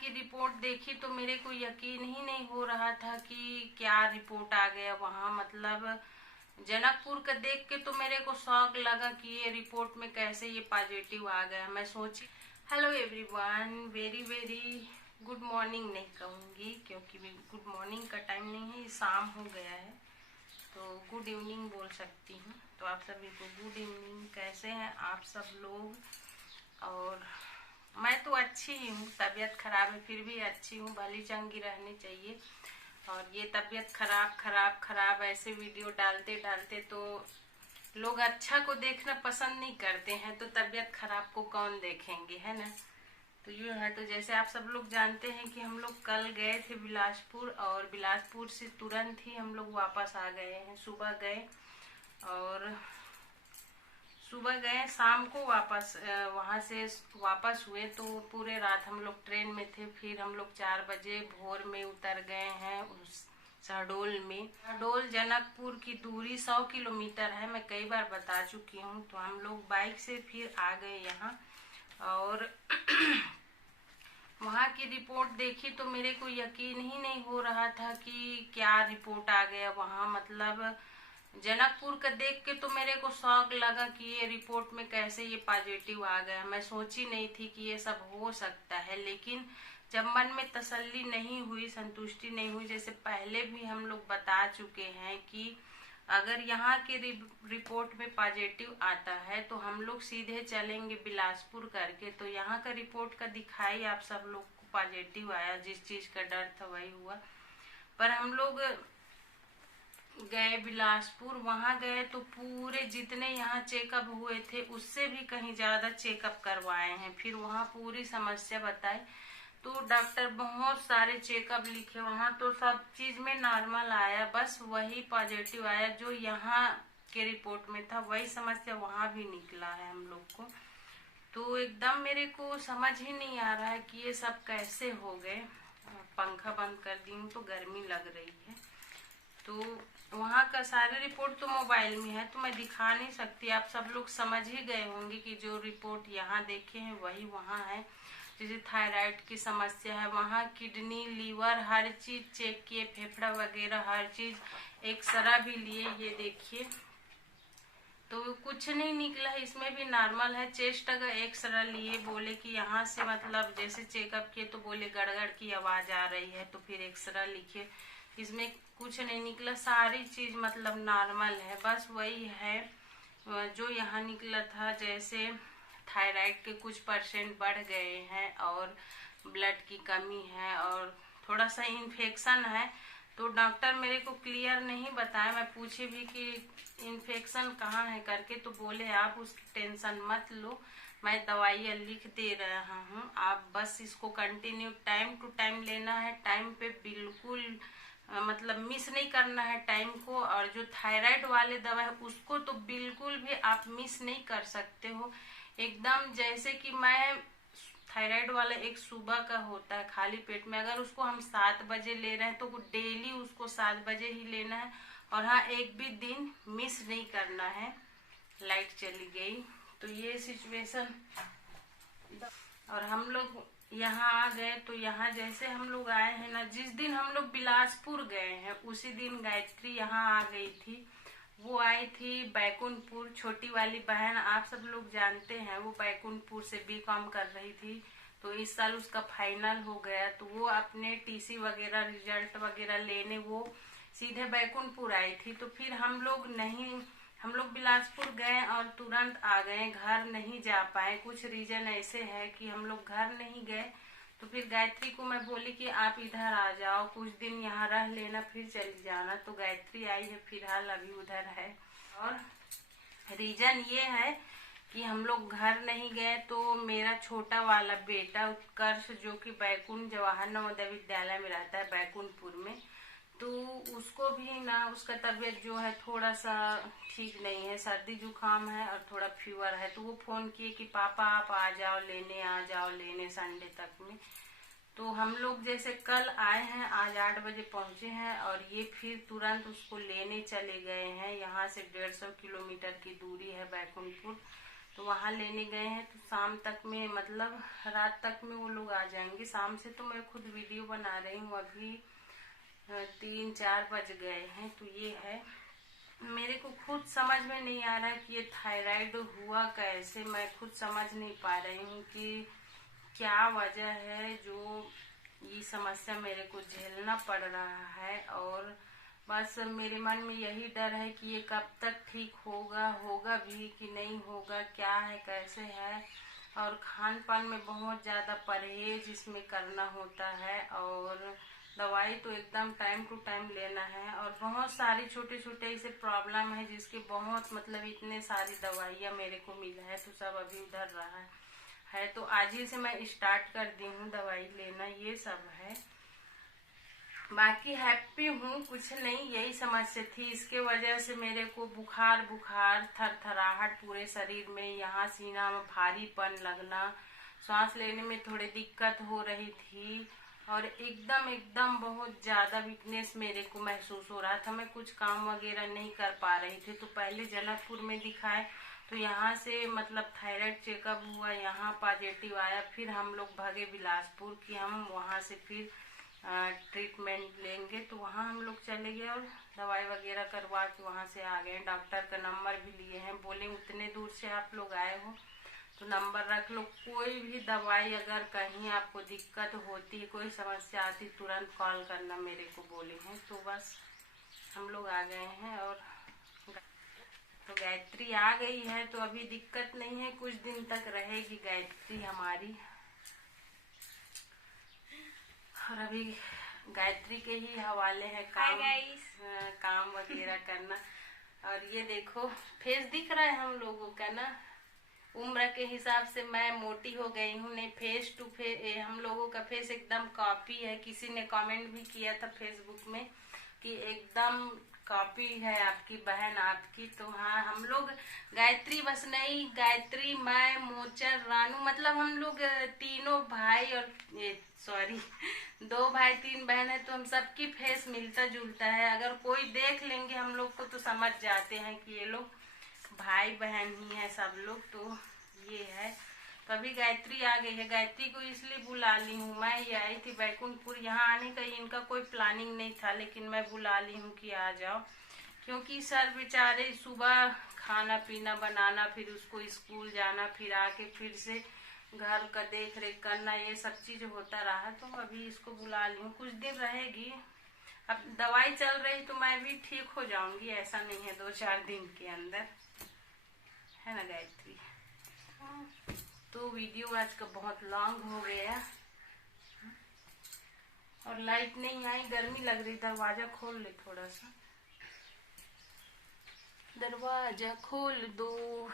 की रिपोर्ट देखी तो मेरे को यकीन ही नहीं हो रहा था कि क्या रिपोर्ट आ गया वहाँ। मतलब जनकपुर का देख के तो मेरे को शौक लगा कि ये रिपोर्ट में कैसे ये पॉजिटिव आ गया। मैं सोची hello everyone, very very good morning नहीं कहूँगी क्योंकि गुड मॉर्निंग का टाइम नहीं है, शाम हो गया है, तो गुड इवनिंग बोल सकती हूँ। तो आप सभी को गुड इवनिंग। कैसे हैं आप सब लोग? और मैं तो अच्छी ही हूँ, तबीयत खराब है फिर भी अच्छी हूँ, भली चंगी रहनी चाहिए। और ये तबीयत खराब खराब खराब ऐसे वीडियो डालते डालते तो लोग अच्छा को देखना पसंद नहीं करते हैं, तो तबीयत खराब को कौन देखेंगे, है ना। तो ये है। तो जैसे आप सब लोग जानते हैं कि हम लोग कल गए थे बिलासपुर, और बिलासपुर से तुरंत ही हम लोग वापस आ गए हैं। सुबह गए और शाम को वापस वहाँ से वापस हुए, तो पूरे रात हम लोग ट्रेन में थे। फिर हम लोग 4 बजे भोर में उतर गए हैं उस शहडोल में। शहडोल जनकपुर की दूरी 100 किलोमीटर है, मैं कई बार बता चुकी हूँ। तो हम लोग बाइक से फिर आ गए यहाँ, और वहाँ की रिपोर्ट देखी तो मेरे को यकीन ही नहीं हो रहा था कि क्या रिपोर्ट आ गया वहाँ। मतलब जनकपुर का देख के तो मेरे को शौक लगा कि ये रिपोर्ट में कैसे ये पॉजिटिव आ गया। मैं सोची नहीं थी कि ये सब हो सकता है, लेकिन जब मन में तसल्ली नहीं हुई, संतुष्टि नहीं हुई, जैसे पहले भी हम लोग बता चुके हैं कि अगर यहाँ के रिपोर्ट में पॉजिटिव आता है तो हम लोग सीधे चलेंगे बिलासपुर करके। तो यहाँ का रिपोर्ट का दिखाई आप सब लोग को पॉजिटिव आया, जिस चीज का डर था वही हुआ। पर हम लोग गए बिलासपुर, वहां गए तो पूरे जितने यहाँ चेकअप हुए थे उससे भी कहीं ज्यादा चेकअप करवाए हैं। फिर वहाँ पूरी समस्या बताई तो डॉक्टर बहुत सारे चेकअप लिखे, वहाँ तो सब चीज में नॉर्मल आया, बस वही पॉजिटिव आया जो यहाँ के रिपोर्ट में था, वही समस्या वहाँ भी निकला है हम लोग को। तो एकदम मेरे को समझ ही नहीं आ रहा है कि ये सब कैसे हो गए। पंखा बंद कर दी हूँ तो गर्मी लग रही है। तो वहाँ का सारे रिपोर्ट तो मोबाइल में है तो मैं दिखा नहीं सकती, आप सब लोग समझ ही गए होंगे कि जो रिपोर्ट यहाँ देखे हैं वही वहाँ है। जैसे थायराइड की समस्या है, वहाँ किडनी, लीवर, हर चीज चेक किए, फेफड़ा वगैरह हर चीज, एक्सरा भी लिए, ये देखिए। तो कुछ नहीं निकला, इसमें भी नॉर्मल है। चेस्ट अगर एक्सरा लिए, बोले कि यहाँ से मतलब जैसे चेकअप किए तो बोले गड़गड़ की आवाज आ रही है, तो फिर एक्सरा लिखे, इसमें कुछ नहीं निकला, सारी चीज मतलब नॉर्मल है। बस वही है जो यहाँ निकला था, जैसे थायराइड के कुछ % बढ़ गए हैं, और ब्लड की कमी है, और थोड़ा सा इन्फेक्शन है। तो डॉक्टर मेरे को क्लियर नहीं बताया, मैं पूछी भी कि इन्फेक्शन कहाँ है करके, तो बोले आप उसकी टेंशन मत लो, मैं दवाइयाँ लिख दे रहा हूँ, आप बस इसको कंटिन्यू टाइम टू टाइम लेना है, टाइम पे बिल्कुल मतलब मिस नहीं करना है टाइम को। और जो थायराइड वाले दवा है उसको तो बिल्कुल भी आप मिस नहीं कर सकते हो एकदम। जैसे कि मैं थायराइड वाला एक सुबह का होता है खाली पेट में, अगर उसको हम 7 बजे ले रहे हैं तो डेली उसको 7 बजे ही लेना है। और हाँ, एक भी दिन मिस नहीं करना है। लाइट चली गई तो ये सिचुएशन। और हम लोग यहाँ आ गए, तो यहाँ जैसे हम लोग आए हैं ना, जिस दिन हम लोग बिलासपुर गए हैं उसी दिन गायत्री यहाँ आ गई थी। वो आई थी बैकुंठपुर, छोटी वाली बहन, आप सब लोग जानते हैं, वो बैकुंठपुर से बीकॉम कर रही थी। तो इस साल उसका फाइनल हो गया, तो वो अपने टीसी वगैरह, रिजल्ट वगैरह लेने वो सीधे बैकुंठपुर आई थी। तो फिर हम लोग बिलासपुर गए और तुरंत आ गए, घर नहीं जा पाए। कुछ रीजन ऐसे है कि हम लोग घर नहीं गए। तो फिर गायत्री को मैं बोली कि आप इधर आ जाओ, कुछ दिन यहाँ रह लेना, फिर चली जाना। तो गायत्री आई है, फिलहाल अभी उधर है। और रीजन ये है कि हम लोग घर नहीं गए, तो मेरा छोटा वाला बेटा उत्कर्ष, जो कि बैकुंठ जवाहर नवोदय विद्यालय में रहता है बैकुंठपुर में, तो उसको भी ना, उसका तबीयत जो है थोड़ा सा ठीक नहीं है, सर्दी जुकाम है और थोड़ा फीवर है। तो वो फोन किए कि पापा आप आ जाओ लेने, आ जाओ लेने संडे तक में। तो हम लोग जैसे कल आए हैं, आज 8 बजे पहुंचे हैं, और ये फिर तुरंत उसको लेने चले गए हैं। यहाँ से 150 किलोमीटर की दूरी है बैकुंठपुर। तो वहाँ लेने गए हैं। तो शाम तक में मतलब रात तक में वो लोग आ जाएंगे। शाम से तो मैं खुद वीडियो बना रही हूँ, अभी 3-4 बज गए हैं। तो ये है, मेरे को खुद समझ में नहीं आ रहा है कि ये थायराइड हुआ कैसे। मैं खुद समझ नहीं पा रही हूँ कि क्या वजह है जो ये समस्या मेरे को झेलना पड़ रहा है। और बस मेरे मन में यही डर है कि ये कब तक ठीक होगा भी कि नहीं होगा, क्या है कैसे है। और खान पान में बहुत ज़्यादा परहेज इसमें करना होता है, और दवाई तो एकदम टाइम टू टाइम लेना है। और बहुत सारी छोटे छोटे ऐसे प्रॉब्लम है जिसके बहुत मतलब इतने सारी दवाइयाँ मेरे को मिला है, तो सब अभी उधर रहा है। तो आज ही से मैं स्टार्ट कर दी हूँ दवाई लेना, ये सब है। बाकी हैप्पी हूँ, कुछ नहीं, यही समस्या थी। इसके वजह से मेरे को बुखार थरथराहट पूरे शरीर में, यहाँ सीना में भारीपन लगना, सांस लेने में थोड़ी दिक्कत हो रही थी, और एकदम बहुत ज्यादा वीकनेस मेरे को महसूस हो रहा था। मैं कुछ काम वगैरह नहीं कर पा रही थी। तो पहले जनकपुर में दिखाए, तो यहाँ से मतलब थायराइड चेकअप हुआ, यहाँ पॉजिटिव आया। फिर हम लोग भागे बिलासपुर कि हम वहाँ से फिर ट्रीटमेंट लेंगे। तो वहाँ हम लोग चले गए और दवाई वगैरह करवा के वहाँ से आ गए। डॉक्टर का नंबर भी लिए हैं, बोले उतने दूर से आप लोग आए हो तो नंबर रख लो। कोई भी दवाई अगर कहीं आपको दिक्कत होती है, कोई समस्या आती, तुरंत कॉल करना मेरे को बोले हैं। तो बस हम लोग आ गए हैं। और तो गायत्री आ गई है, तो अभी दिक्कत नहीं है, कुछ दिन तक रहेगी गायत्री हमारी। और अभी गायत्री के ही हवाले है काम वगैरह करना। और ये देखो फेस दिख रहा है हम लोगों का ना, उम्र के हिसाब से मैं मोटी हो गई हूँ। नहीं, फेस टू फेस हम लोगों का फेस एकदम कॉपी है। किसी ने कमेंट भी किया था फेसबुक में कि एकदम कॉपी है आपकी बहन आपकी। तो हाँ, हम लोग गायत्री बस नहीं, गायत्री, मैं, मोचर, रानू, मतलब हम लोग तीनों भाई और सॉरी 2 भाई 3 बहन है, तो हम सबकी फेस मिलता जुलता है। अगर कोई देख लेंगे हम लोग को तो समझ जाते हैं कि ये लोग भाई बहन ही है सब लोग। तो ये है। तो अभी गायत्री आ गई है। गायत्री को इसलिए बुला ली हूँ, मैं ये आई थी बैकुंठपुर, यहाँ आने का इनका कोई प्लानिंग नहीं था, लेकिन मैं बुला ली हूँ कि आ जाओ। क्योंकि सर बेचारे सुबह खाना पीना बनाना, फिर उसको स्कूल जाना, फिर आके फिर से घर का देख रेख करना, ये सब चीज होता रहा। तो अभी इसको बुला ली हूँ, कुछ दिन रहेगी। अब दवाई चल रही तो मैं भी ठीक हो जाऊंगी, ऐसा नहीं है 2-4 दिन के अंदर, है ना गायत्री। तो वीडियो आज का बहुत लॉन्ग हो गया। और लाइट नहीं आई, गर्मी लग रही, दरवाजा खोल ले थोड़ा सा, दरवाजा खोल दो।